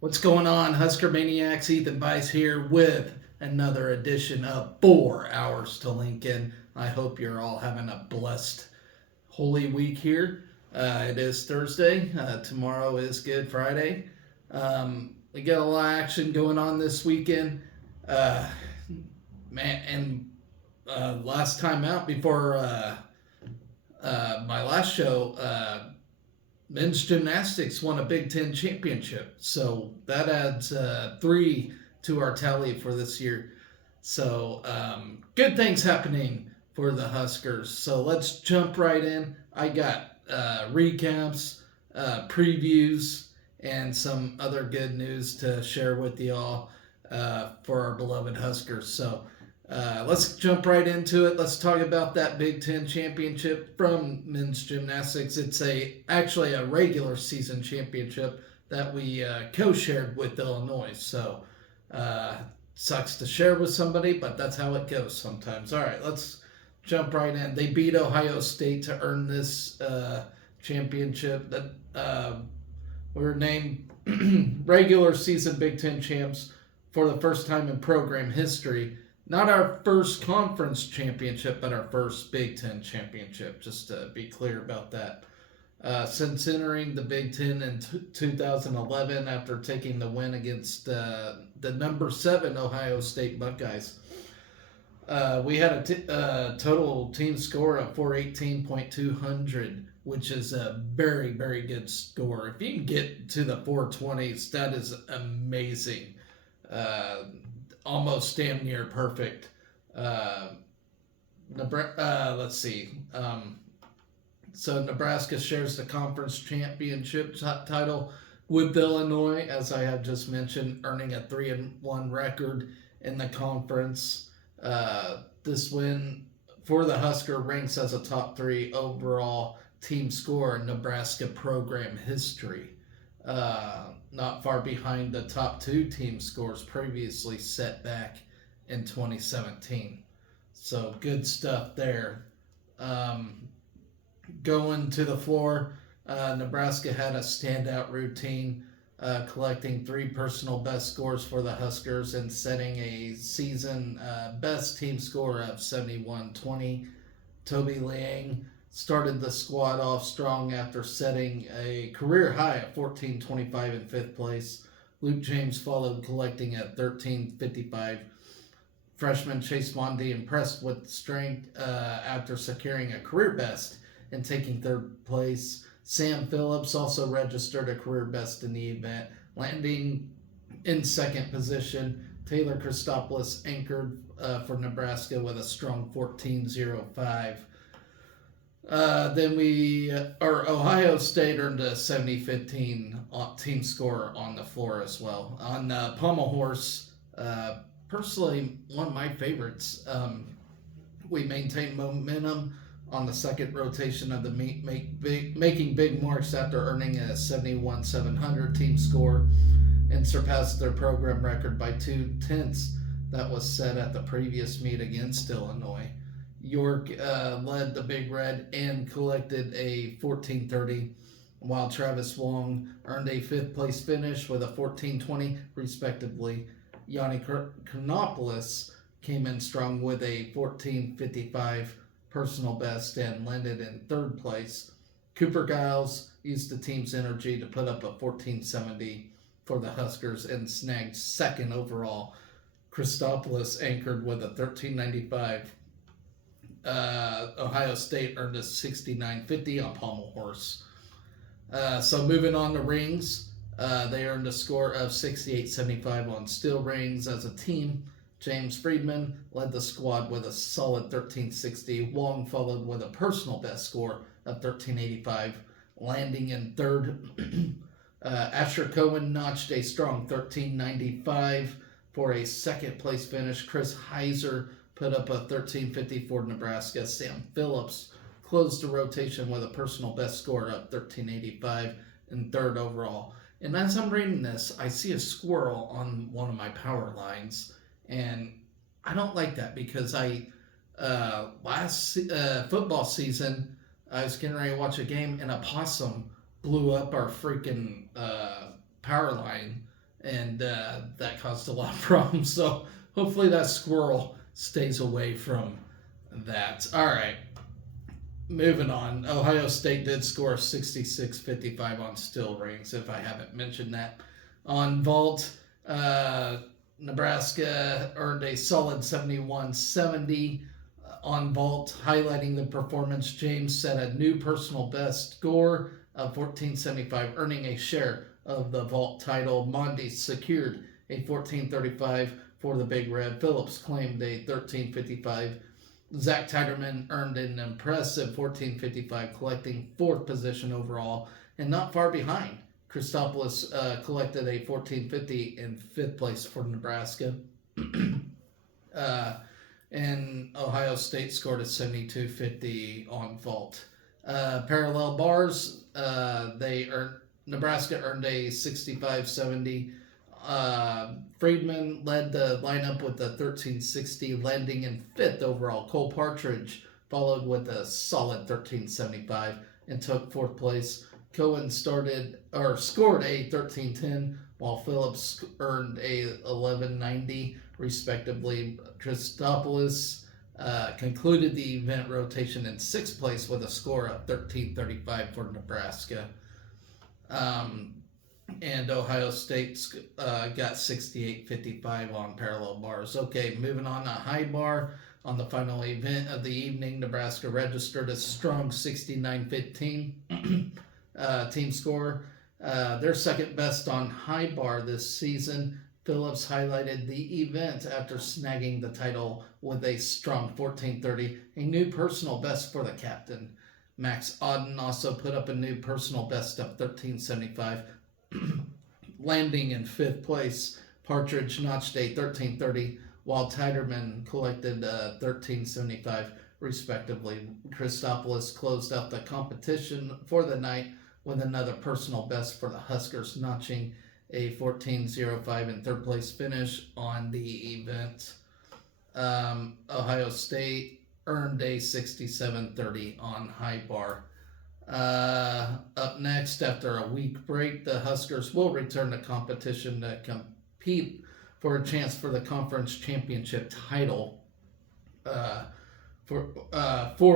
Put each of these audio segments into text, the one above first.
What's going on, Husker Maniacs? Ethan Bice here with another edition of 4 Hours to Lincoln. I hope you're all having a blessed Holy Week here. It is Thursday. Tomorrow is Good Friday. We got a lot of action going on this weekend. Uh, man, and last time out before my last show, men's gymnastics won a Big Ten championship. So that adds three to our tally for this year. So good things happening for the Huskers. So let's jump right in. I got recaps, previews, and some other good news to share with y'all for our beloved Huskers. So let's jump right into it. Let's talk about that Big Ten championship from men's gymnastics. It's actually a regular season championship that we co-shared with Illinois. So sucks to share with somebody, but that's how it goes sometimes. All right, let's jump right in. They beat Ohio State to earn this championship. That we were named regular season Big Ten champs for the first time in program history. Not our first conference championship, but our first Big Ten championship, just to be clear about that. Since entering the Big Ten in 2011 after taking the win against the number 7 Ohio State Buckeyes. We had a total team score of 418.200, which is a very, very good score. If you can get to the 420s, that is amazing. Almost damn near perfect. Let's see. So Nebraska shares the conference championship title with Illinois, as I have just mentioned, earning a 3-1 record in the conference. This win for the Husker ranks as a top 3 overall team score in Nebraska program history. Not far behind the top 2 team scores previously set back in 2017. So good stuff there. Going to the floor, Nebraska had a standout routine, collecting 3 personal best scores for the Huskers and setting a season best team score of 71-20. Toby Liang started the squad off strong after setting a career high of 14.25 in 5th place. Luke James followed, collecting at 13.55. Freshman Chase Mondi impressed with strength after securing a career best and taking 3rd place. Sam Phillips also registered a career best in the event, landing in 2nd position. Taylor Christopoulos anchored for Nebraska with a strong 14.05. Ohio State earned a 70-15 team score on the floor as well. On pommel horse, personally one of my favorites. We maintained momentum on the second rotation of the making big marks after earning a 71-700 team score and surpassed their program record by 2/10 that was set at the previous meet against Illinois. York led the Big Red and collected a 14.30, while Travis Wong earned a 5th place finish with a 14.20 respectively. Yanni Chronopoulos came in strong with a 14.55 personal best and landed in 3rd place. Cooper Giles used the team's energy to put up a 14.70 for the Huskers and snagged 2nd overall. Christopoulos anchored with a 13.95. Ohio State earned a 69.50 on pommel horse. So moving on to rings, they earned a score of 68.75 on steel rings as a team. James Friedman led the squad with a solid 13.60. Wong followed with a personal best score of 13.85, landing in 3rd. Asher Cohen notched a strong 13.95 for a 2nd place finish. Chris Heiser put up a 13.50 for Nebraska. Sam Phillips closed the rotation with a personal best score of 13.85 and 3rd overall. And as I'm reading this, I see a squirrel on one of my power lines. And I don't like that because last football season, I was getting ready to watch a game and a possum blew up our freaking power line and that caused a lot of problems. So hopefully that squirrel stays away from that. All right, moving on. Ohio State did score 66-55 on Still Rings, if I haven't mentioned that. On vault, Nebraska earned a solid 71-70 on vault, highlighting the performance. James set a new personal best score of 1475, earning a share of the vault title. Mondi secured a 1435 for the Big Red. Phillips claimed a 1355. Zach Tiderman earned an impressive 1455, collecting fourth position overall, and not far behind. Christopoulos collected a 1450 in fifth place for Nebraska. uh, and Ohio State scored a 72-50 on vault. Parallel bars, Nebraska earned a 65-70. Friedman led the lineup with a 1360, landing in fifth overall. Cole Partridge followed with a solid 1375 and took fourth place. Cohen scored a 1310, while Phillips earned a 1190 respectively. Christopoulos concluded the event rotation in sixth place with a score of 1335 for Nebraska. And Ohio State got 68-55 on parallel bars. Okay, moving on to high bar. On the final event of the evening, Nebraska registered a strong 69-15 team score. Their second best on high bar this season. Phillips highlighted the event after snagging the title with a strong 1430, a new personal best for the captain. Max Auden also put up a new personal best of 1375, landing in fifth place. Partridge notched a 1330, while Tiderman collected 1375 respectively. Christopoulos closed out the competition for the night with another personal best for the Huskers, notching a 1405 in third place finish on the event. Ohio State earned a 67-30 on high bar. Up next, after a week break, the Huskers will return to competition to compete for a chance for the conference championship title for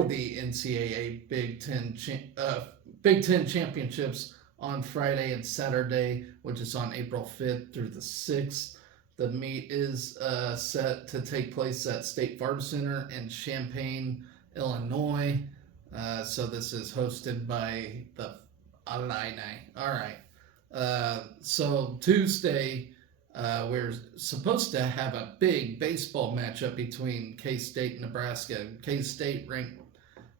the NCAA Big Ten championships on Friday and Saturday, which is on April 5th through the 6th. The meet is set to take place at State Farm Center in Champaign, Illinois. So this is hosted by the Illini. All right. So Tuesday, we're supposed to have a big baseball matchup between K-State and Nebraska. K-State ranked,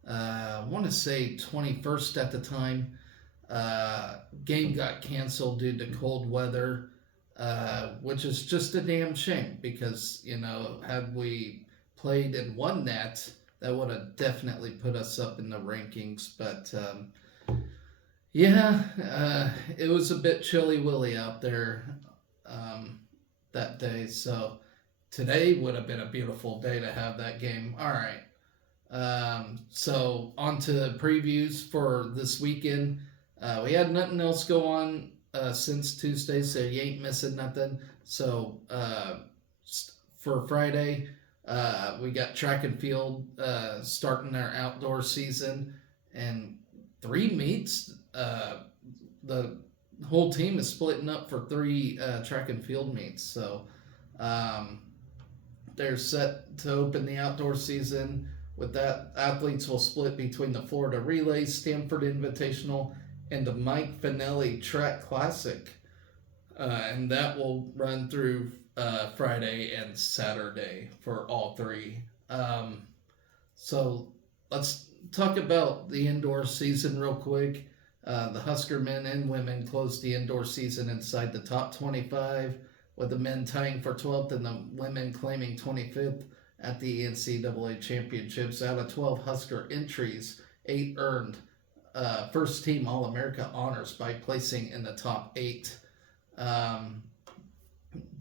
I want to say 21st at the time. Game got canceled due to cold weather, which is just a damn shame because, had we played and won that would have definitely put us up in the rankings. But it was a bit chilly willy out there that day. So today would have been a beautiful day to have that game. All right. So on to the previews for this weekend. We had nothing else go on since Tuesday, so you ain't missing nothing. So for Friday, we got track and field starting their outdoor season, and 3 meets. The whole team is splitting up for 3 track and field meets. So they're set to open the outdoor season. With that, athletes will split between the Florida Relay, Stanford Invitational, and the Mike Finelli Track Classic. And that will run through Friday and Saturday for all 3. So let's talk about the indoor season real quick. The Husker men and women closed the indoor season inside the top 25, with the men tying for 12th and the women claiming 25th at the NCAA championships. Out of 12 Husker entries, 8 earned first team All-America honors by placing in the top 8.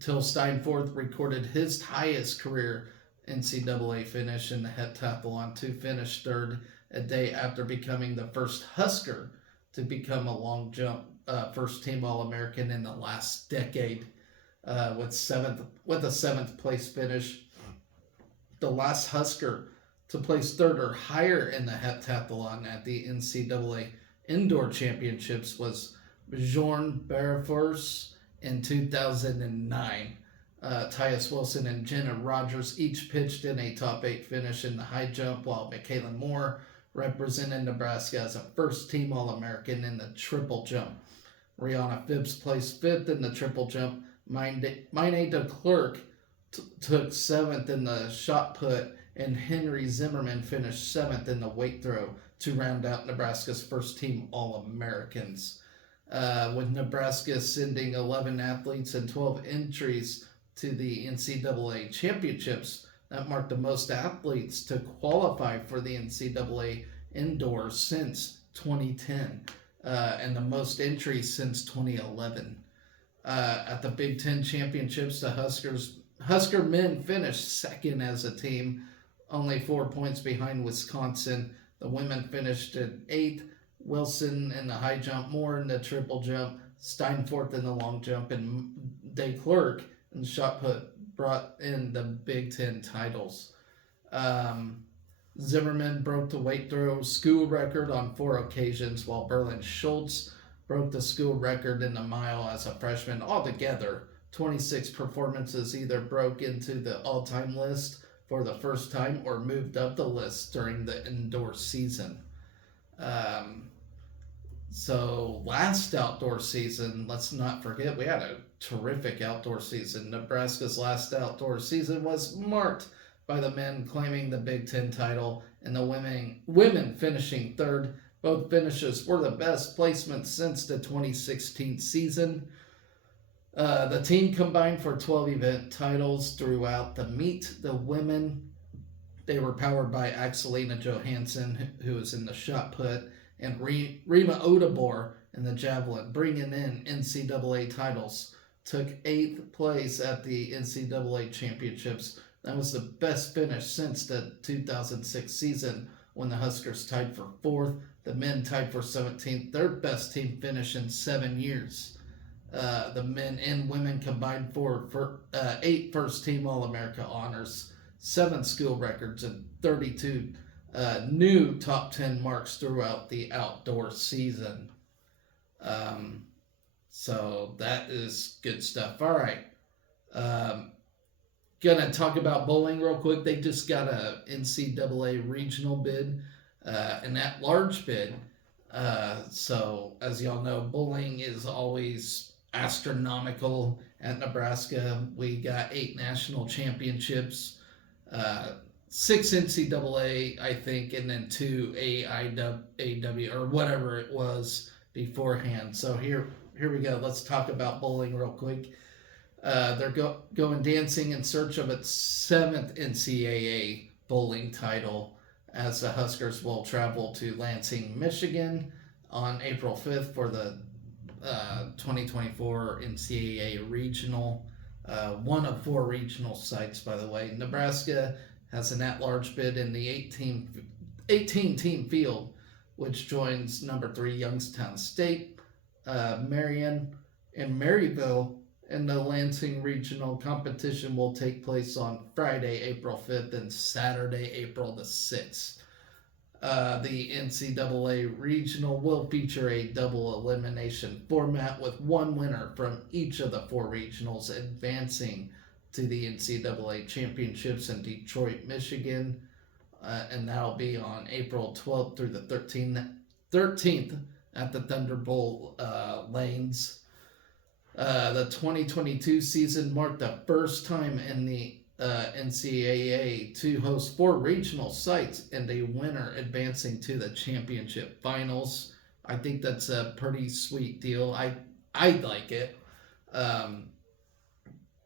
Till Steinforth recorded his highest career NCAA finish in the heptathlon to finish third a day after becoming the first Husker to become a long jump first team All American in the last decade, with a seventh place finish. The last Husker to place third or higher in the heptathlon at the NCAA Indoor Championships was Bjorn Barefors in 2009. Tyus Wilson and Jenna Rogers each pitched in a top 8 finish in the high jump, while Michaela Moore represented Nebraska as a first-team All-American in the triple jump. Rihanna Phibbs placed 5th in the triple jump. Mine DeClerc took 7th in the shot put, and Henry Zimmerman finished 7th in the weight throw to round out Nebraska's first-team All-Americans. With Nebraska sending 11 athletes and 12 entries to the NCAA championships, that marked the most athletes to qualify for the NCAA indoor since 2010, and the most entries since 2011. At the Big Ten championships, the Husker men finished second as a team, only 4 points behind Wisconsin. The women finished at 8th. Wilson in the high jump, Moore in the triple jump, Steinforth in the long jump, and DeClerc in the shot put brought in the Big Ten titles. Zimmerman broke the weight throw school record on 4 occasions, while Berlin Schultz broke the school record in the mile as a freshman. Altogether, 26 performances either broke into the all-time list for the first time or moved up the list during the indoor season. So last outdoor season, let's not forget, we had a terrific outdoor season. Nebraska's last outdoor season was marked by the men claiming the Big Ten title and the women finishing third. Both finishes were the best placements since the 2016 season. The team combined for 12 event titles throughout the meet. The women, they were powered by Axelina Johansson, who was in the shot put, and Rima Odebor in the javelin, bringing in NCAA titles. Took 8th place at the NCAA championships. That was the best finish since the 2006 season, when the Huskers tied for 4th. The men tied for 17th, their best team finish in 7 years. The men and women combined for 8 first-team All-America honors, 7 school records, and 32 new top 10 marks throughout the outdoor season. So that is good stuff. All right. Gonna talk about bowling real quick. They just got a NCAA regional bid, an at-large bid. So as y'all know, bowling is always astronomical at Nebraska. We got 8 national championships, 6 NCAA, I think, and then 2 AIW or whatever it was beforehand. So here we go. Let's talk about bowling real quick. They're going dancing in search of its 7th NCAA bowling title, as the Huskers will travel to Lansing, Michigan on April 5th for the 2024 NCAA regional. One of 4 regional sites, by the way. Nebraska has an at-large bid in the 18-team field, which joins number 3 Youngstown State, Marion, and Maryville. And the Lansing regional competition will take place on Friday, April 5th and Saturday, April the 6th. The NCAA regional will feature a double elimination format with one winner from each of the 4 regionals advancing to the NCAA championships in Detroit, Michigan. And that'll be on April 12th through the 13th at the Thunderbolt Lanes. The 2022 season marked the first time in the NCAA to host 4 regional sites and a winner advancing to the championship finals. I think that's a pretty sweet deal. I like it. The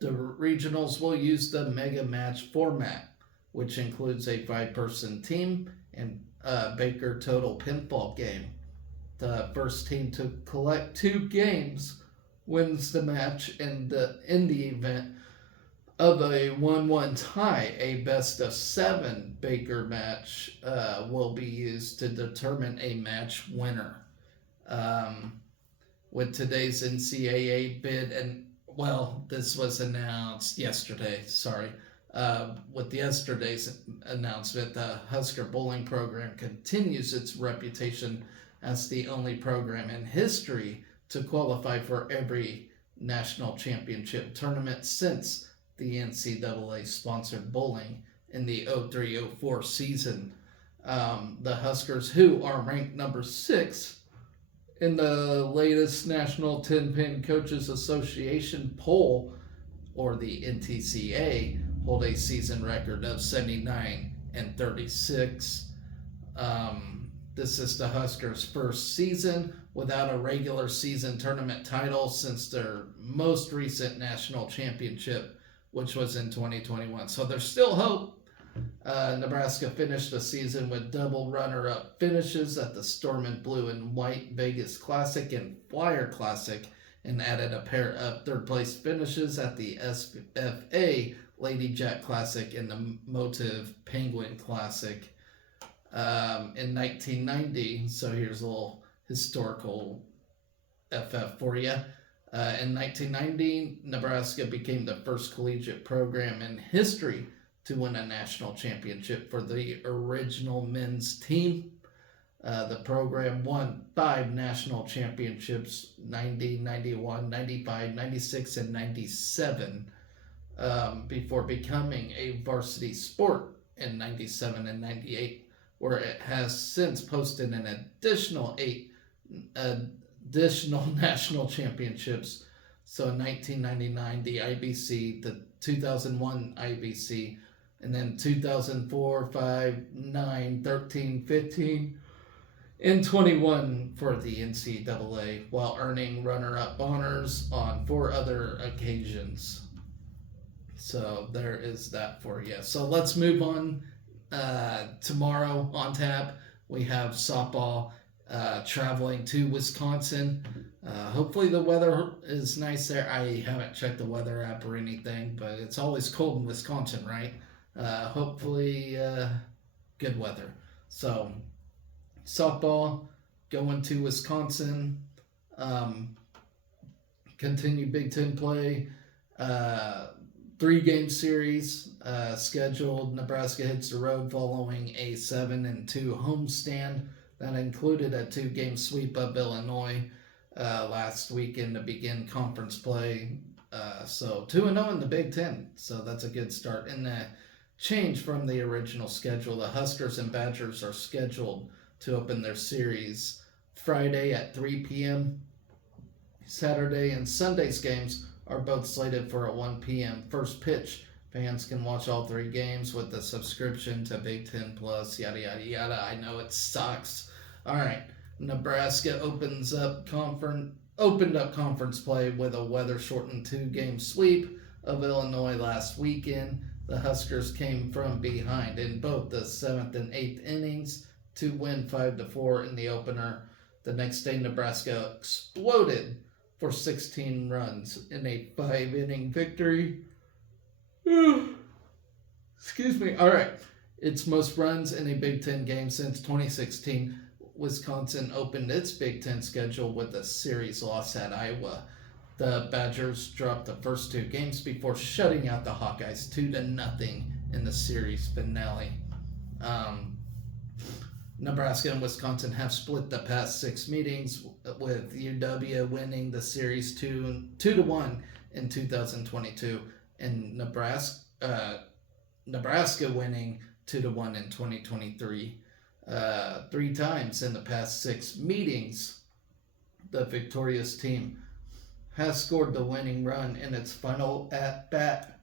regionals will use the mega match format, which includes a 5-person team and Baker total pinfall game. The first team to collect 2 games wins the match, and in the event of a 1-1 tie, a best-of-7 Baker match will be used to determine a match winner. with today's NCAA bid. And, well, this was announced yesterday, sorry. With yesterday's announcement, the Husker bowling program continues its reputation as the only program in history to qualify for every national championship tournament since the NCAA sponsored bowling in the 03-04 season. The Huskers, who are ranked number 6 in the latest National 10-Pin Coaches Association poll, or the NTCA, hold a season record of 79-36. This is the Huskers' first season without a regular season tournament title since their most recent national championship, which was in 2021. So there's still hope. Nebraska finished the season with double runner-up finishes at the Storm and Blue and White Vegas Classic and Flyer Classic, and added a pair of third-place finishes at the SFA Lady Jack Classic and the Motive Penguin Classic. In 1990, so here's a little historical FF for you. In 1990, Nebraska became the first collegiate program in history to win a national championship for the original men's team. The program won 5 national championships, 90, 91, 95, 96, and 97, before becoming a varsity sport in 97 and 98, where it has since posted an additional 8 additional national championships. So in 1999, the IBC, the 2001 IBC, and then 2004, 5, 9, 13, 15, and 21 for the NCAA, while earning runner-up honors on 4 other occasions. So there is that for you. So let's move on. Tomorrow on tap, we have softball traveling to Wisconsin. Hopefully the weather is nice there. I haven't checked the weather app or anything, but it's always cold in Wisconsin, right? Hopefully good weather. So softball going to Wisconsin. Continue Big Ten play. 3-game series scheduled. Nebraska hits the road following a 7-2 homestand that included a 2-game sweep of Illinois last weekend to begin conference play. So 2-0 in the Big Ten. So that's a good start. And the change from the original schedule, the Huskers and Badgers are scheduled to open their series Friday at 3 p.m. Saturday and Sunday's games are both slated for a 1 p.m. first pitch. Fans can watch all 3 games with a subscription to Big Ten Plus, yada, yada, yada. I know it sucks. All right. Nebraska opened up conference play with a weather-shortened 2-game sweep of Illinois last weekend. The Huskers came from behind in both the 7th and 8th innings to win 5-4 in the opener. The next day, Nebraska exploded for 16 runs in a 5-inning victory. Excuse me. All right. It's most runs in a Big Ten game since 2016. Wisconsin opened its Big Ten schedule with a series loss at Iowa. The Badgers dropped the first 2 games before shutting out the Hawkeyes 2-0 in the series finale. Nebraska and Wisconsin have split the past 6 meetings, with UW winning the series 2-1 in 2022, and Nebraska winning 2-1 in 2023. 3 times in the past 6 meetings, the victorious team has scored the winning run in its final at-bat.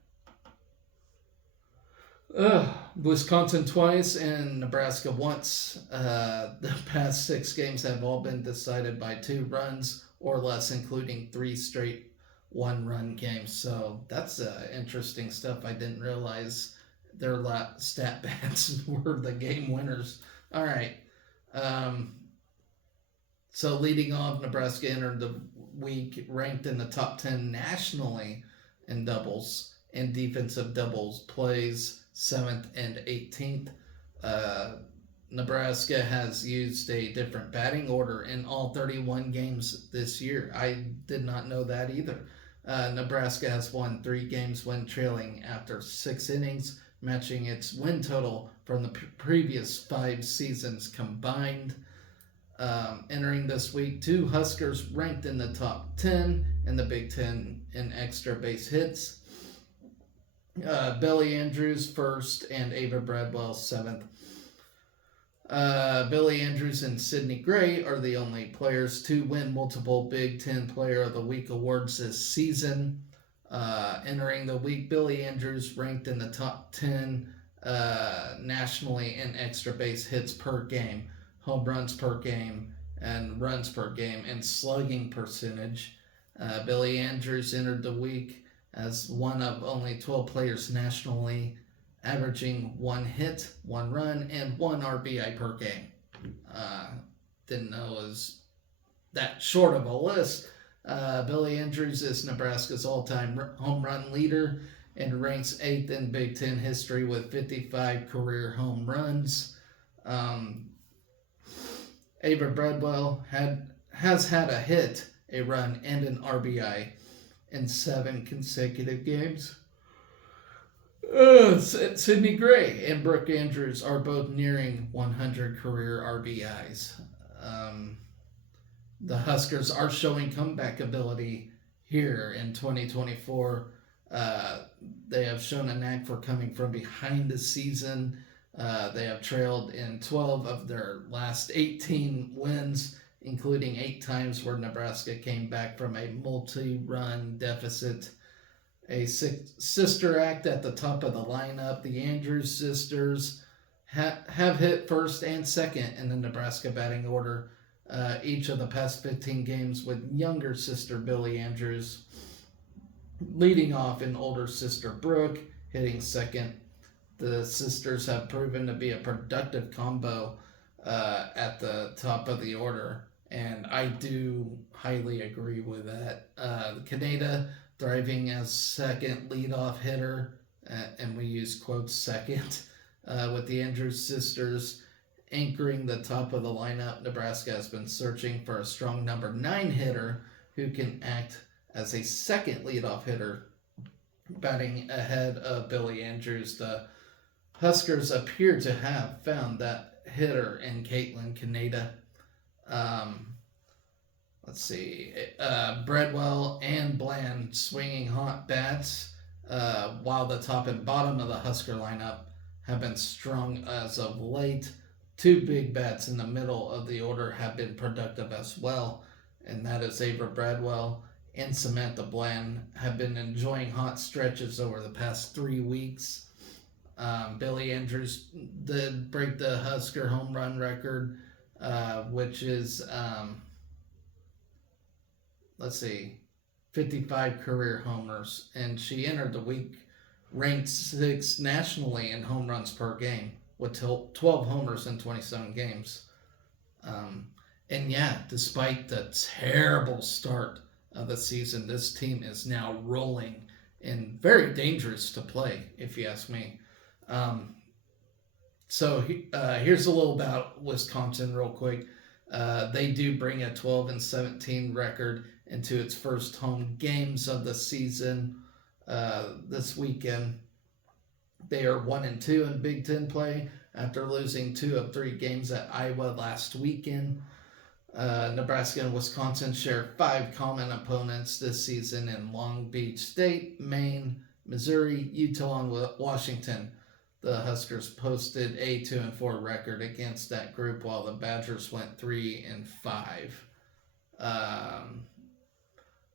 Wisconsin twice and Nebraska once. The past 6 games have all been decided by 2 runs or less, including 3 straight 1-run games. So that's interesting stuff. I didn't realize their stat bats were the game winners. All right. So leading off, Nebraska entered the week ranked in the top 10 nationally in doubles and defensive doubles plays, 7th and 18th. Nebraska has used a different batting order in all 31 games this year. I did not know that either. Nebraska has won 3 games when trailing after 6 innings, matching its win total from the previous 5 seasons combined. Entering this week, 2 Huskers ranked in the top 10 in the Big Ten in extra base hits. Billy Andrews first and Ava Bradwell seventh. Billy Andrews and Sidney Gray are the only players to win multiple Big Ten Player of the Week awards this season. Entering the week, Billy Andrews ranked in the top 10 nationally in extra base hits per game, home runs per game, and runs per game, and slugging percentage. Billy Andrews entered the week as one of only 12 players nationally averaging 1 hit, 1 run, and 1 RBI per game. Didn't know it was that short of a list. Billy Andrews is Nebraska's all-time home run leader and ranks 8th in Big Ten history with 55 career home runs. Ava Bradwell has had a hit, a run, and an RBI in 7 consecutive games. Sidney Gray and Brooke Andrews are both nearing 100 career RBIs. The Huskers are showing comeback ability here in 2024. They have shown a knack for coming from behind the season. They have trailed in 12 of their last 18 wins, including 8 times where Nebraska came back from a multi-run deficit. A sister act at the top of the lineup. The Andrews sisters have hit first and second in the Nebraska batting order each of the past 15 games, with younger sister Billy Andrews leading off and older sister Brooke hitting second. The sisters have proven to be a productive combo at the top of the order, and I do highly agree with that. Kaneda thriving as second leadoff hitter, and we use quotes second, with the Andrews sisters anchoring the top of the lineup. Nebraska has been searching for a strong number 9 hitter who can act as a second leadoff hitter, batting ahead of Billy Andrews. The Huskers appear to have found that hitter in Caitlin Kaneda. Let's see. Bradwell and Bland swinging hot bats, while the top and bottom of the Husker lineup have been strong as of late. 2 big bats in the middle of the order have been productive as well, and that is Ava Bradwell and Samantha Bland have been enjoying hot stretches over the past 3 weeks. Billy Andrews did break the Husker home run record, which is, 55 career homers, and she entered the week ranked 6th nationally in home runs per game with 12 homers in 27 games. And yeah, despite the terrible start of the season, this team is now rolling and very dangerous to play, if you ask me. So here's a little about Wisconsin real quick. They do bring a 12-17 record into its first home games of the season this weekend. They are 1-2 in Big Ten play after losing 2 of 3 games at Iowa last weekend. Nebraska and Wisconsin share 5 common opponents this season in Long Beach State, Maine, Missouri, Utah, and Washington. The Huskers posted a 2-4 record against that group, while the Badgers went 3-5.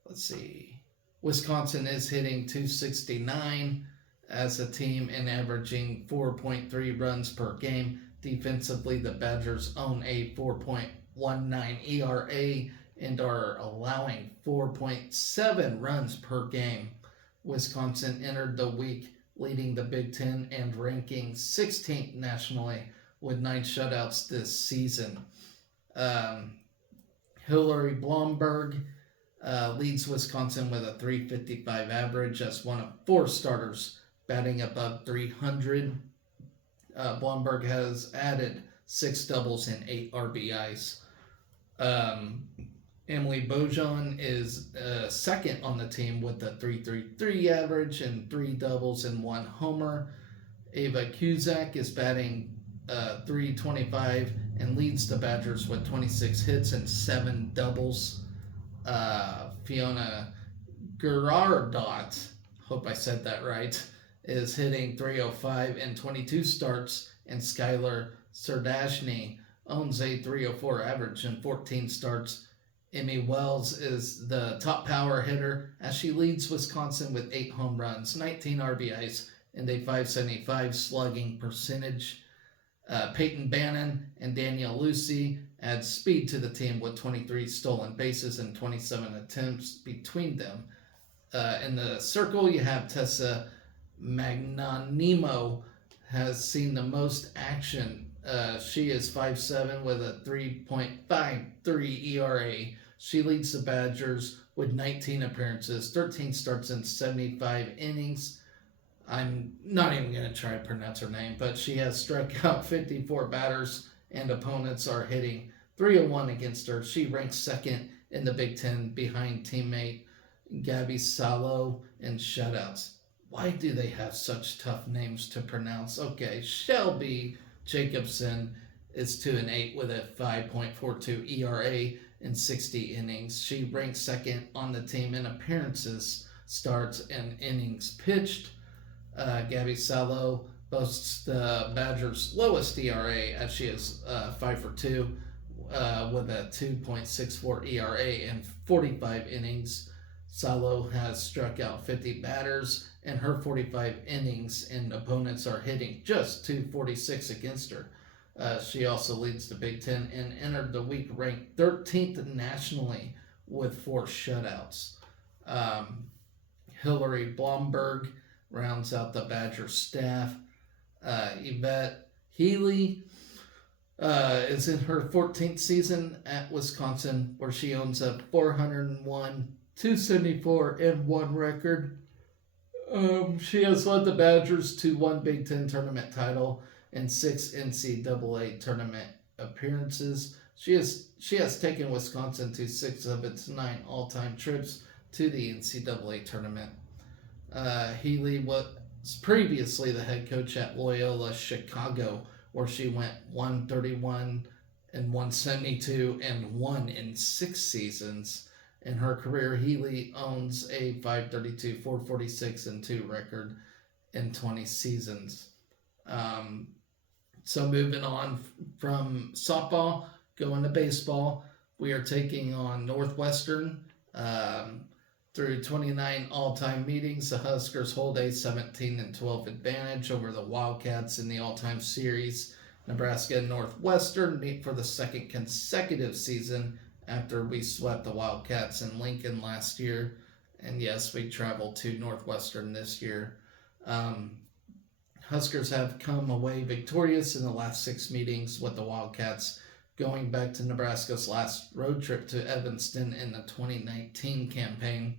Let's see. Wisconsin is hitting .269 as a team and averaging 4.3 runs per game. Defensively, the Badgers own a 4.19 ERA and are allowing 4.7 runs per game. Wisconsin entered the week leading the Big Ten and ranking 16th nationally with 9 shutouts this season. Hillary Blomberg leads Wisconsin with a .355 average as one of 4 starters batting above .300. Blomberg has added 6 doubles, and 8 RBIs. Um, Emily Bojan is second on the team with a 3.33 average and 3 doubles and 1 homer. Ava Cusack is batting 325 and leads the Badgers with 26 hits and 7 doubles. Fiona Gerardot, hope I said that right, is hitting 305 and 22 starts, and Skylar Sardashny owns a 304 average and 14 starts. Emmy Wells is the top power hitter as she leads Wisconsin with 8 home runs, 19 RBIs, and a 575 slugging percentage. Peyton Bannon and Danielle Lucy add speed to the team with 23 stolen bases and 27 attempts between them. In the circle, you have Tessa Magnanimo has seen the most action. She is 5'7" with a 3.53 ERA. She leads the Badgers with 19 appearances, 13 starts, and 75 innings. I'm not even going to try to pronounce her name, but she has struck out 54 batters, and opponents are hitting 301 against her. She ranks second in the Big Ten behind teammate Gabby Salo in shutouts. Why do they have such tough names to pronounce? Okay, Shelby Jacobson is 2-8 with a 5.42 ERA in 60 innings. She ranks second on the team in appearances, starts, and innings pitched. Gabby Salo boasts the Badgers' lowest ERA as she is 5-2 with a 2.64 ERA in 45 innings. Salo has struck out 50 batters in her 45 innings, and opponents are hitting just 246 against her. She also leads the Big Ten and entered the week ranked 13th nationally with 4 shutouts. Hillary Blomberg rounds out the Badger staff. Yvette Healy is in her 14th season at Wisconsin, where she owns a 401, 274, and 1 record. She has led the Badgers to 1 Big Ten tournament title and 6 NCAA tournament appearances. She has taken Wisconsin to 6 of its 9 all-time trips to the NCAA tournament. Healy was previously the head coach at Loyola Chicago, where she went 131 and 172 and won in 6 seasons. In her career, Healy owns a 532, 446, and 2 record in 20 seasons. So moving on from softball, going to baseball, we are taking on Northwestern. Through 29 all-time meetings, the Huskers hold a 17-12 advantage over the Wildcats in the all-time series. Nebraska and Northwestern meet for the second consecutive season after we swept the Wildcats in Lincoln last year. And yes, we traveled to Northwestern this year. Huskers have come away victorious in the last 6 meetings with the Wildcats, going back to Nebraska's last road trip to Evanston in the 2019 campaign.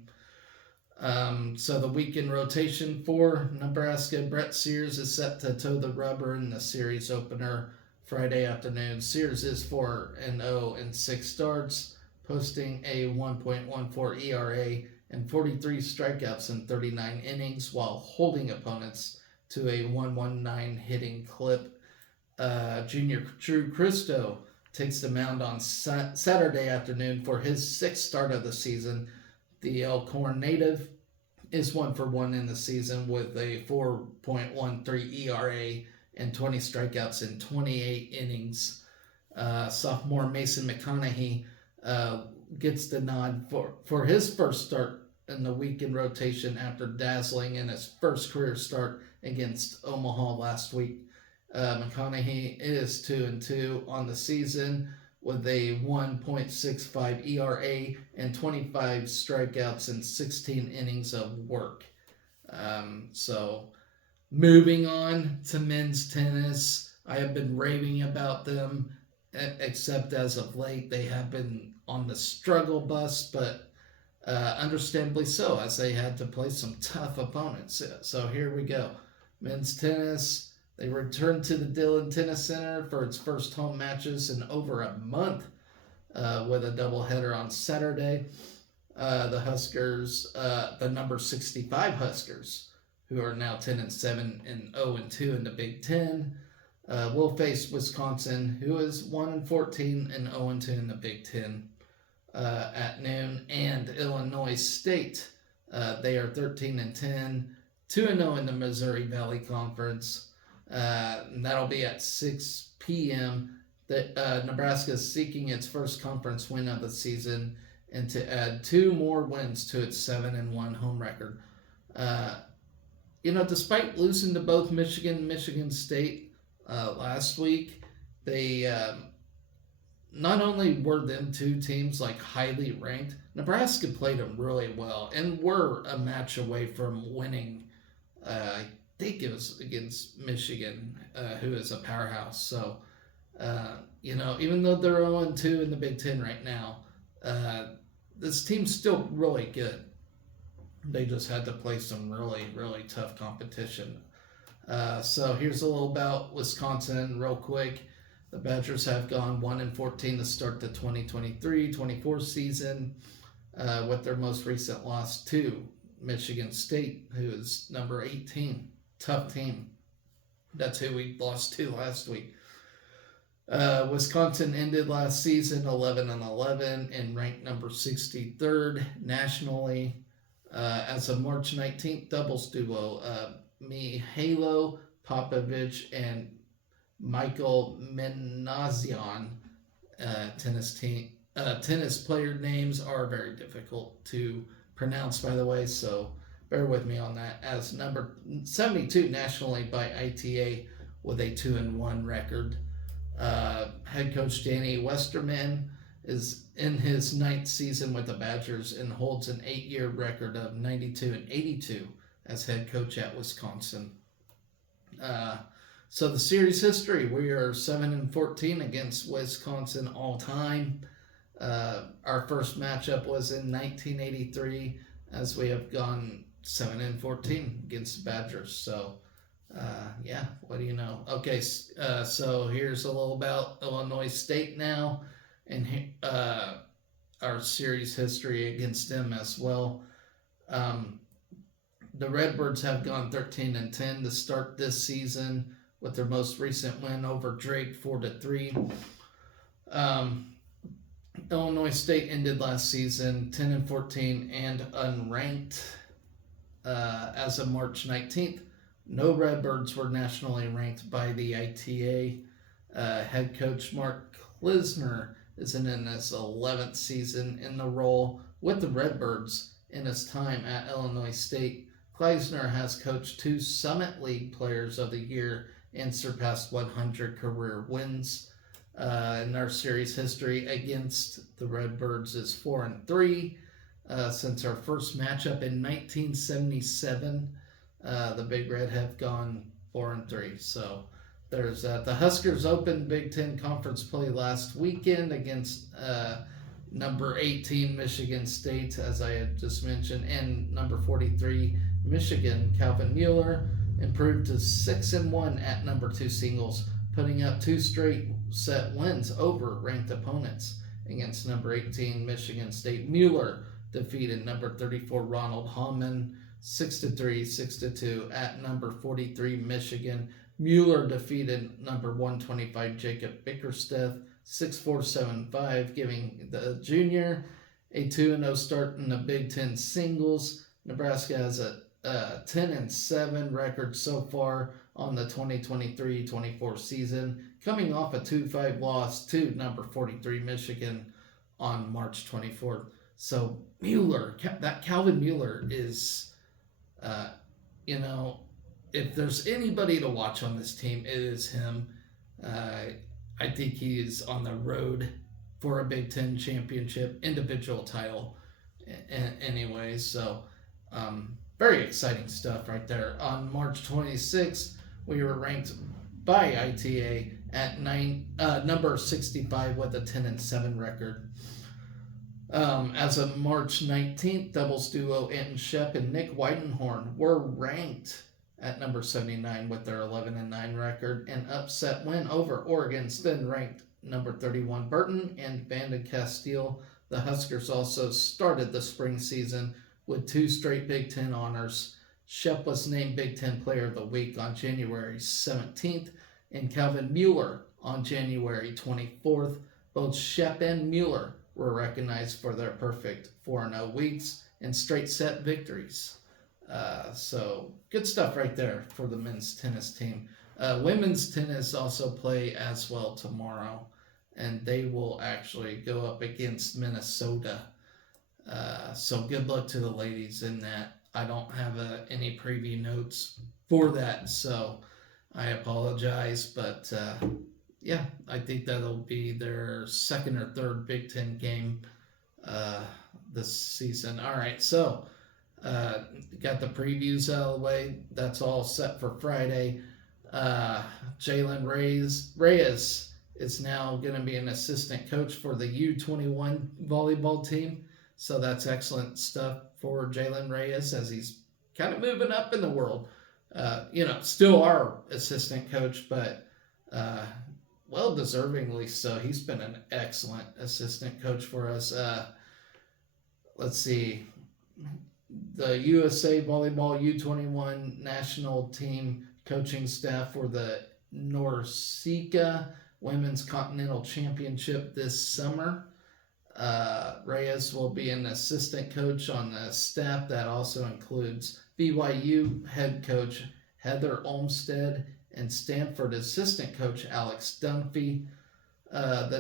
So the weekend rotation for Nebraska, Brett Sears is set to toe the rubber in the series opener Friday afternoon. Sears is 4-0 in 6 starts, posting a 1.14 ERA and 43 strikeouts in 39 innings while holding opponents to a 119 hitting clip. Junior Drew Christo takes the mound on Saturday afternoon for his 6th start of the season. The Elkhorn native is 1-for-1 in the season with a 4.13 ERA and 20 strikeouts in 28 innings. Sophomore Mason McConaughey gets the nod for his first start in the weekend rotation after dazzling in his first career start against Omaha last week. McConaughey is 2-2 on the season with a 1.65 ERA and 25 strikeouts in 16 innings of work. So moving on to men's tennis, I have been raving about them, except as of late they have been on the struggle bus, but understandably so, as they had to play some tough opponents. So here we go. Men's tennis, They returned to the Dillon Tennis Center for its first home matches in over a month with a doubleheader on Saturday. The Huskers, the number 65 Huskers, who are now 10-7 and 0-2 in the Big Ten, will face Wisconsin, who is 1-14 and 0-2 in the Big Ten at noon, and Illinois State. They are 13-10, 2-0 in the Missouri Valley Conference. And that'll be at 6 p.m. Nebraska is seeking its first conference win of the season and to add 2 more wins to its 7-1 home record. Despite losing to both Michigan and Michigan State last week, they not only were them 2 teams like highly ranked, Nebraska played them really well and were a match away from winning. I think it was against Michigan, who is a powerhouse. So, even though they're 0-2 in the Big Ten right now, this team's still really good. They just had to play some really, really tough competition. So here's a little about Wisconsin real quick. The Badgers have gone 1-14 to start the 2023-24 season, with their most recent loss to Michigan State, who is number 18. Tough team. That's who we lost to last week. Wisconsin ended last season 11-11 and ranked number 63rd nationally. As of March 19th, doubles duo Mihailo Popovich and Michael Menazian, tennis player names are very difficult to pronounce, by the way, so bear with me on that. As number 72 nationally by ITA with a 2-1 record. Head coach Danny Westerman is in his 9th season with the Badgers and holds an 8-year record of 92-82 as head coach at Wisconsin. So the series history, we are 7-14 against Wisconsin all time. Our first matchup was in 1983, as we have gone 7-14 against the Badgers. So, what do you know? Okay, so here's a little about Illinois State now, and our series history against them as well. The Redbirds have gone 13-10 to start this season, with their most recent win over Drake 4-3. Illinois State ended last season 10-14 and unranked. As of March 19th, no Redbirds were nationally ranked by the ITA. Head coach Mark Klisner is in his 11th season in the role with the Redbirds. In his time at Illinois State, Klisner has coached 2 Summit League Players of the Year and surpassed 100 career wins. In our series history against the Redbirds is 4-3. Since our first matchup in 1977, the Big Red have gone 4-3. So there's that. The Huskers opened Big Ten Conference play last weekend against number 18 Michigan State, as I had just mentioned, and number 43 Michigan. Calvin Mueller improved to 6-1 at number 2 singles, putting up 2 straight set wins over ranked opponents against number 18 Michigan State. Mueller defeated number 34 Ronald Hallman 6-3, 6-2 at number 43 Michigan. Mueller defeated number 125 Jacob Bickersteth 6-4, 7-5, giving the junior a 2-0 start in the Big Ten singles. Nebraska has a 10-7 record so far on the 2023-24 season, coming off a 2-5 loss to number 43 Michigan on March 24th. So Mueller, that Calvin Mueller is, if there's anybody to watch on this team, it is him. I think he is on the road for a Big Ten championship individual title anyway. So very exciting stuff right there. On March 26th, we were ranked by ITA at number 65 with a 10-7 record. As of March 19th, doubles duo Anton Shep and Nick Weidenhorn were ranked at number 79 with their 11-9 record. An upset win over Oregon's then ranked number 31 Burton and Vanden Castile. The Huskers also started the spring season with 2 straight Big Ten honors. Shep was named Big Ten Player of the Week on January 17th, and Calvin Mueller on January 24th. Both Shep and Mueller were recognized for their perfect 4-0 weeks and straight set victories. So good stuff right there for the men's tennis team. Women's tennis also play as well tomorrow, and they will actually go up against Minnesota. So good luck to the ladies in that. I don't have any preview notes for that, so I apologize. But yeah, I think that'll be their second or third Big Ten game this season. All right, so got the previews out of the way. That's all set for Friday. Jalen Reyes is now going to be an assistant coach for the U21 volleyball team. So that's excellent stuff for Jalen Reyes as he's kind of moving up in the world. Still our assistant coach, but well deservingly so. He's been an excellent assistant coach for us. Let's see. The USA Volleyball U21 national team coaching staff for the NORCECA Women's Continental Championship this summer. Reyes will be an assistant coach on the staff that also includes BYU head coach Heather Olmstead and Stanford assistant coach Alex Dunphy. The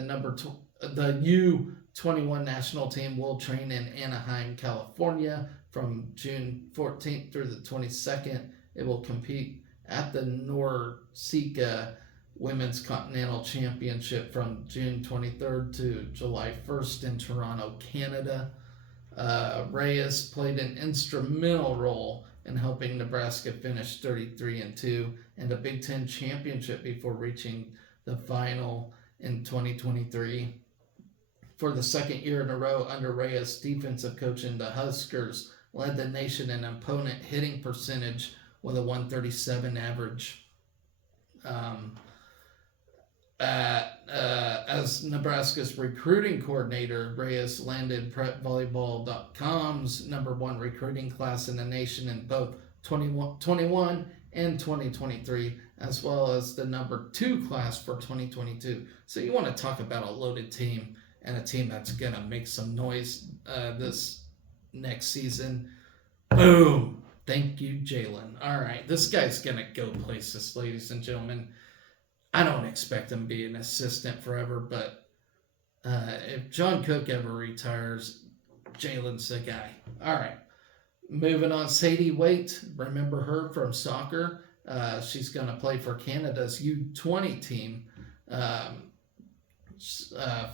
U21 national team will train in Anaheim, California from June 14th through the 22nd. It will compete at the NORCECA Women's Continental Championship from June 23rd to July 1st in Toronto, Canada. Reyes played an instrumental role in helping Nebraska finish 33-2 and a Big Ten championship before reaching the final in 2023. For the second year in a row under Reyes' defensive coaching, the Huskers led the nation in opponent hitting percentage with a 137 average. As Nebraska's recruiting coordinator, Reyes landed PrepVolleyball.com's #1 recruiting class in the nation in both 2021 and 2023, as well as the #2 class for 2022. So you want to talk about a loaded team and a team that's going to make some noise this next season. Boom! Thank you, Jalen. All right, this guy's going to go places, ladies and gentlemen. I don't expect him to be an assistant forever, but if John Cook ever retires, Jalen's the guy. All right, moving on. Sadie Waite, remember her from soccer? She's going to play for Canada's U20 team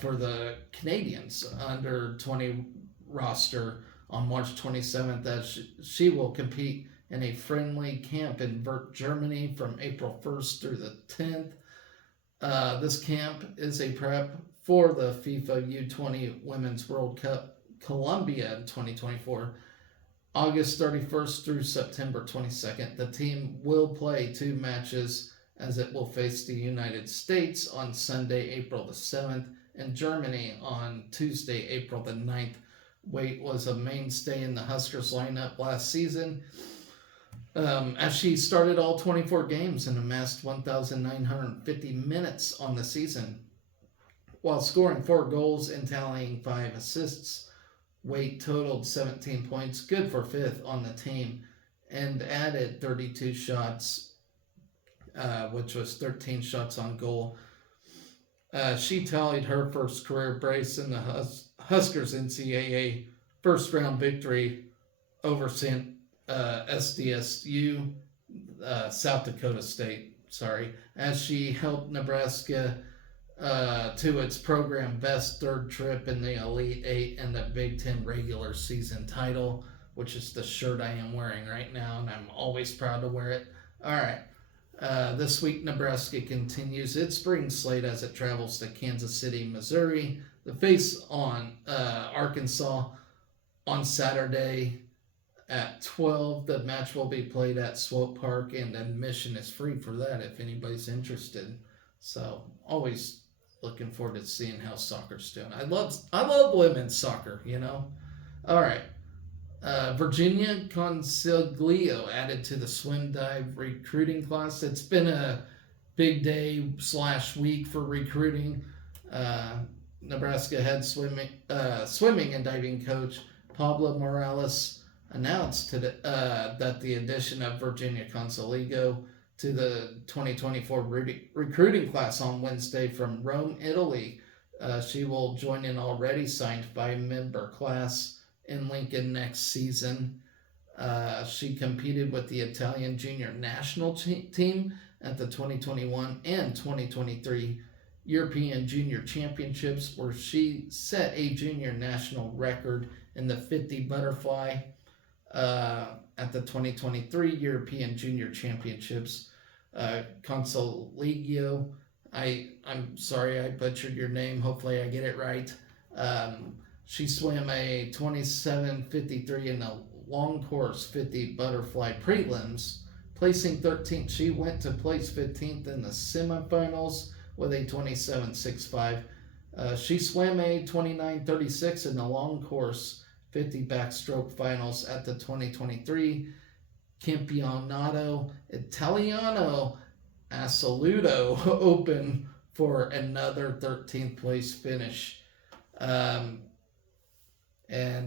for the Canadians under 20 roster on March 27th, as she will compete in a friendly camp in Wert, Germany from April 1st through the 10th. This camp is a prep for the FIFA U20 Women's World Cup Colombia in 2024. August 31st through September 22nd, the team will play 2 matches as it will face the United States on Sunday, April the 7th, and Germany on Tuesday, April the 9th. Waite was a mainstay in the Huskers lineup last season, as she started all 24 games and amassed 1,950 minutes on the season, while scoring 4 goals and tallying 5 assists. Waite totaled 17 points, good for 5th on the team, and added 32 shots, which was 13 shots on goal. She tallied her first career brace in the Huskers NCAA first round victory over SDSU, South Dakota State, as she helped Nebraska to its program best 3rd trip in the Elite Eight and the Big Ten regular season title, which is the shirt I am wearing right now, and I'm always proud to wear it. All right. This week, Nebraska continues its spring slate as it travels to Kansas City, Missouri, to face on Arkansas on Saturday, at 12. The match will be played at Swope Park, and admission is free for that if anybody's interested. So always looking forward to seeing how soccer's doing. I love women's soccer. All right. Virginia Consiglio added to the swim dive recruiting class. It's been a big day / week for recruiting. Uh, Nebraska head swimming and diving coach Pablo Morales announced that the addition of Virginia Consiglio to the 2024 recruiting class on Wednesday from Rome, Italy. She will join an already signed 5-member class in Lincoln next season. She competed with the Italian junior national team at the 2021 and 2023 European Junior Championships, where she set a junior national record in the 50 butterfly. At the 2023 European Junior Championships. Consiglio, I'm sorry I butchered your name. Hopefully I get it right. She swam a 27:53 in the long course 50 butterfly prelims, placing 13th. She went to place 15th in the semifinals with a 27:65. She swam a 29:36 in the long course 50 backstroke finals at the 2023 Campionato Italiano Assoluto Open for another 13th place finish. And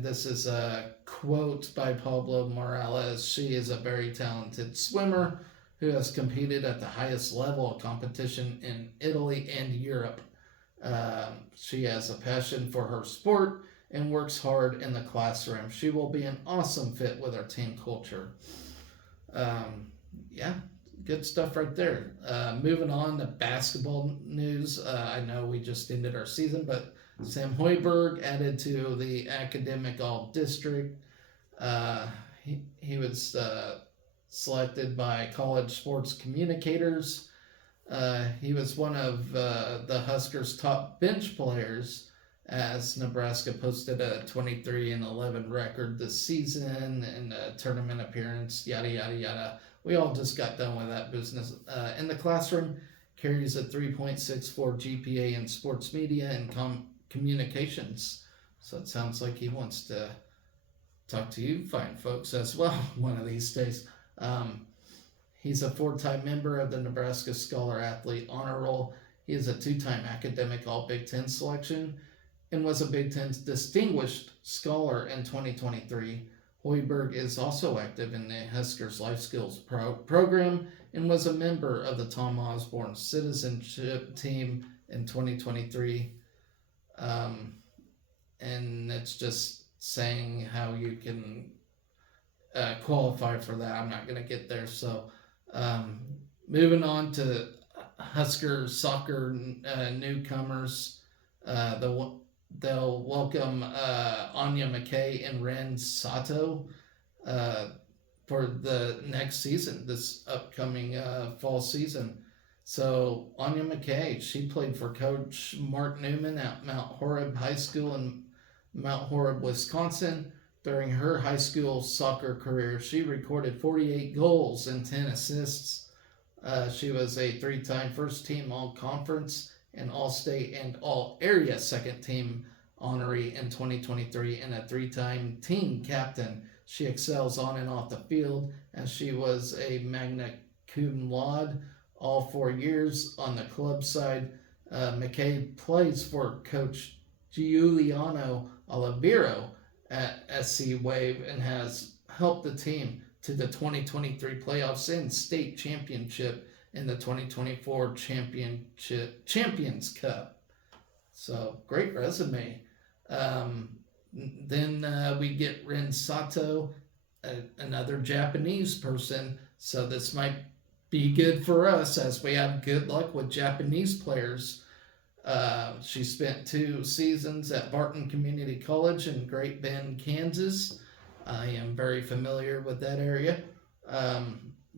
this is a quote by Pablo Morales. She is a very talented swimmer who has competed at the highest level of competition in Italy and Europe. She has a passion for her sport and works hard in the classroom. She will be an awesome fit with our team culture. Yeah, good stuff right there. Moving on to basketball news. I know we just ended our season, but Sam Hoiberg added to the academic all-district. He was selected by College Sports Communicators. He was one of the Huskers' top bench players, as Nebraska posted a 23-11 record this season and a tournament appearance, yada, yada, yada. We all just got done with that business. In the classroom, carries a 3.64 GPA in sports media and communications. So it sounds like he wants to talk to you fine folks as well one of these days. He's a 4-time member of the Nebraska Scholar Athlete Honor Roll. He is a 2-time academic All-Big Ten selection and was a Big Ten Distinguished Scholar in 2023. Hoiberg is also active in the Huskers Life Skills program and was a member of the Tom Osborne Citizenship Team in 2023. And it's just saying how you can qualify for that. I'm not going to get there. So moving on to Husker soccer newcomers. They'll welcome Anya McKay and Ren Sato for the next season, this upcoming fall season. So Anya McKay, she played for Coach Mark Newman at Mount Horeb High School in Mount Horeb, Wisconsin. During her high school soccer career, she recorded 48 goals and 10 assists. She was a 3-time first-team All-Conference and All-State and All-Area second-team honoree in 2023 and a 3-time team captain. She excels on and off the field, and she was a magna cum laude all 4 years on the club side. McKay plays for Coach Giuliano Olivero at SC Wave and has helped the team to the 2023 playoffs and state championship in the 2024 Champions Cup. So great resume. Then we get Ren Sato, another Japanese person. So this might be good for us as we have good luck with Japanese players. She spent 2 seasons at Barton Community College in Great Bend, Kansas. I am very familiar with that area,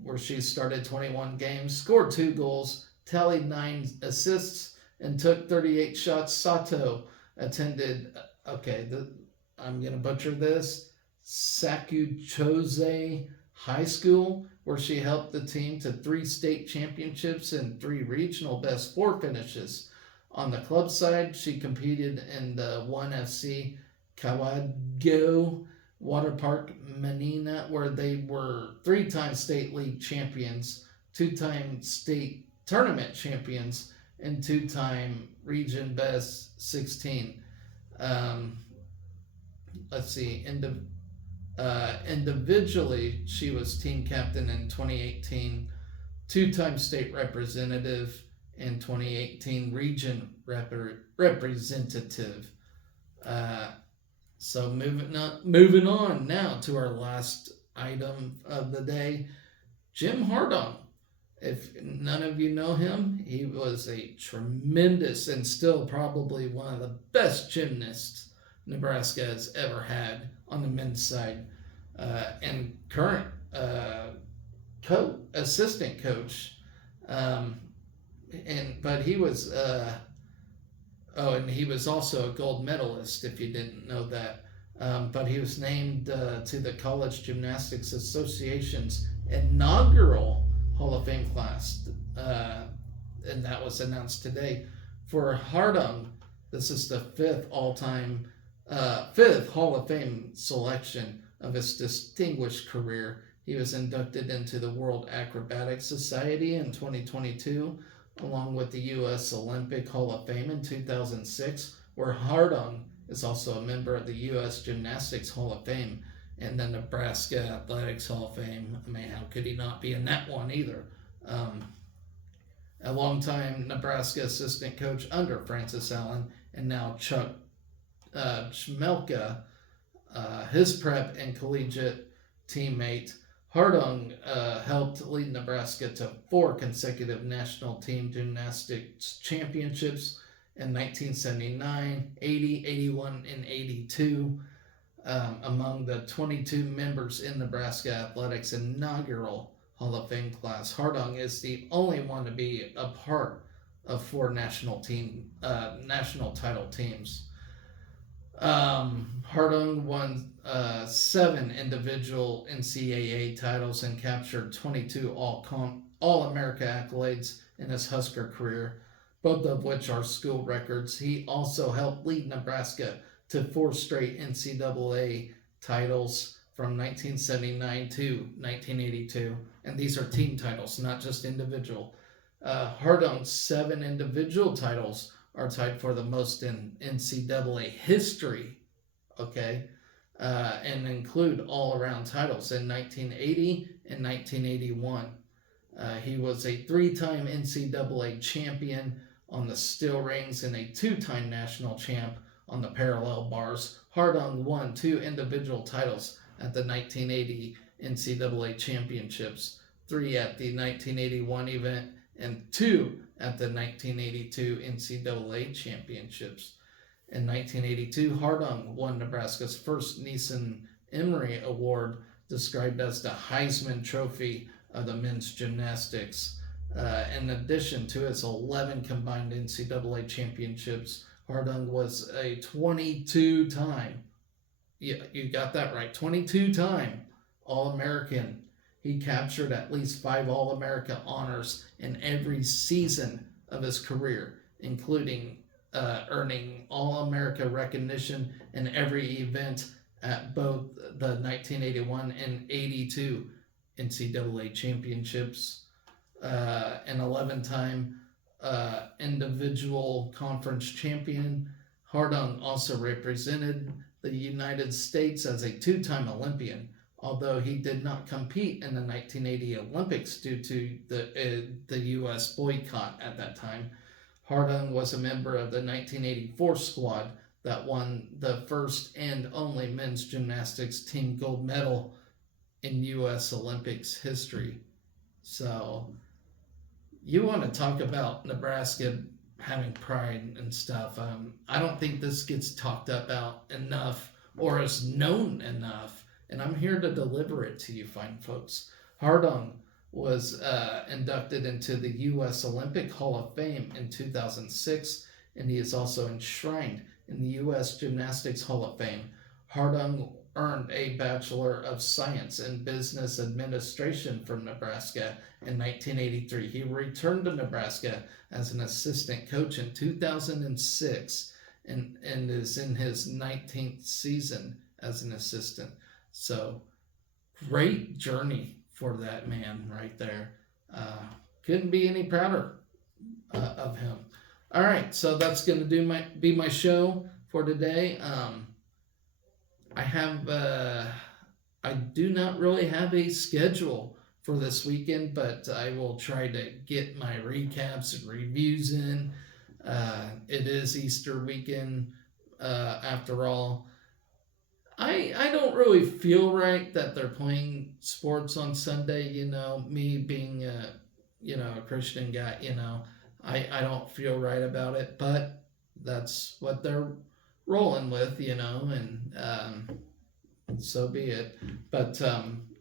where she started 21 games, scored 2 goals, tallied 9 assists, and took 38 shots. Sato attended, I'm going to butcher this, Sakuchose High School, where she helped the team to 3 state championships and 3 regional best four finishes. On the club side, she competed in the 1FC Kawago Water Park Manina, where they were 3 time state league champions, 2 time state tournament champions, and 2 time region best 16. Um, let's see, individually, she was team captain in 2018, 2 time state representative in 2018, region representative. Uh, so moving on now to our last item of the day, Jim Hardong. If none of you know him, he was a tremendous and still probably one of the best gymnasts Nebraska has ever had on the men's side, and current assistant coach. But he was and he was also a gold medalist, if you didn't know that. But he was named to the College Gymnastics Association's inaugural Hall of Fame class, and that was announced today. For Hardung, this is the fifth Hall of Fame selection of his distinguished career. He was inducted into the World Acrobatic Society in 2022, along with the U.S. Olympic Hall of Fame in 2006, where Hardung is also a member of the U.S. Gymnastics Hall of Fame and the Nebraska Athletics Hall of Fame. I mean, how could he not be in that one either? A longtime Nebraska assistant coach under Francis Allen, and now Chuck Schmelka, his prep and collegiate teammate. Hardung helped lead Nebraska to 4 consecutive national team gymnastics championships in 1979, 80, 81, and 82. Among the 22 members in Nebraska Athletics' inaugural Hall of Fame class, Hardung is the only one to be a part of 4 national title teams. Hardung won 7 individual NCAA titles and captured 22 All-America accolades in his Husker career, both of which are school records. He also helped lead Nebraska to 4 straight NCAA titles from 1979 to 1982, and these are team titles, not just individual. Hardung's 7 individual titles are tied for the most in NCAA history, okay, and include all-around titles in 1980 and 1981. He was a 3-time NCAA champion on the steel rings and a 2-time national champ on the parallel bars. Hardung won 2 individual titles at the 1980 NCAA championships, 3 at the 1981 event, and 2 at the 1982 NCAA championships. In 1982, Hardung won Nebraska's first Neeson Emery Award, described as the Heisman Trophy of the men's gymnastics. In addition to his 11 combined NCAA championships, Hardung was a 22-time, you got that right, 22-time All-American. He captured at least 5 All-America honors in every season of his career, including earning All-America recognition in every event at both the 1981 and 82 NCAA championships. An 11-time individual conference champion, Hardung also represented the United States as a 2-time Olympian, although he did not compete in the 1980 Olympics due to the U.S. boycott at that time. Hardung was a member of the 1984 squad that won the first and only men's gymnastics team gold medal in U.S. Olympics history. So, you want to talk about Nebraska having pride and stuff. I don't think this gets talked about enough or is known enough, and I'm here to deliver it to you fine folks. Hardung was inducted into the U.S. Olympic Hall of Fame in 2006, and he is also enshrined in the U.S. Gymnastics Hall of Fame. Hardung earned a Bachelor of Science in Business Administration from Nebraska in 1983. He returned to Nebraska as an assistant coach in 2006 and is in his 19th season as an assistant. So, great journey for that man right there. Couldn't be any prouder of him. All right, so that's going to be my show for today. I do not really have a schedule for this weekend, but I will try to get my recaps and reviews in. It is Easter weekend, after all. I don't really feel right that they're playing sports on Sunday. Me being a Christian guy. I don't feel right about it, but that's what they're rolling with. And so be it. But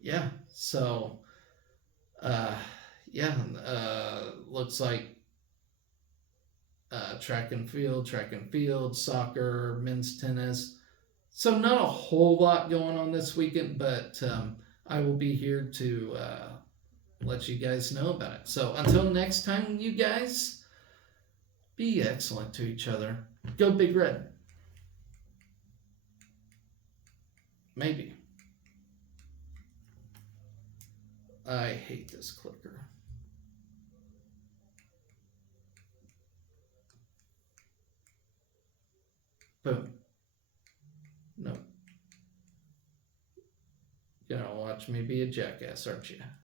yeah, so yeah, looks like track and field, soccer, men's tennis. So not a whole lot going on this weekend, but I will be here to let you guys know about it. So until next time, you guys, be excellent to each other. Go Big Red. Maybe. I hate this clicker. Boom. No. You're gonna watch me be a jackass, aren't you?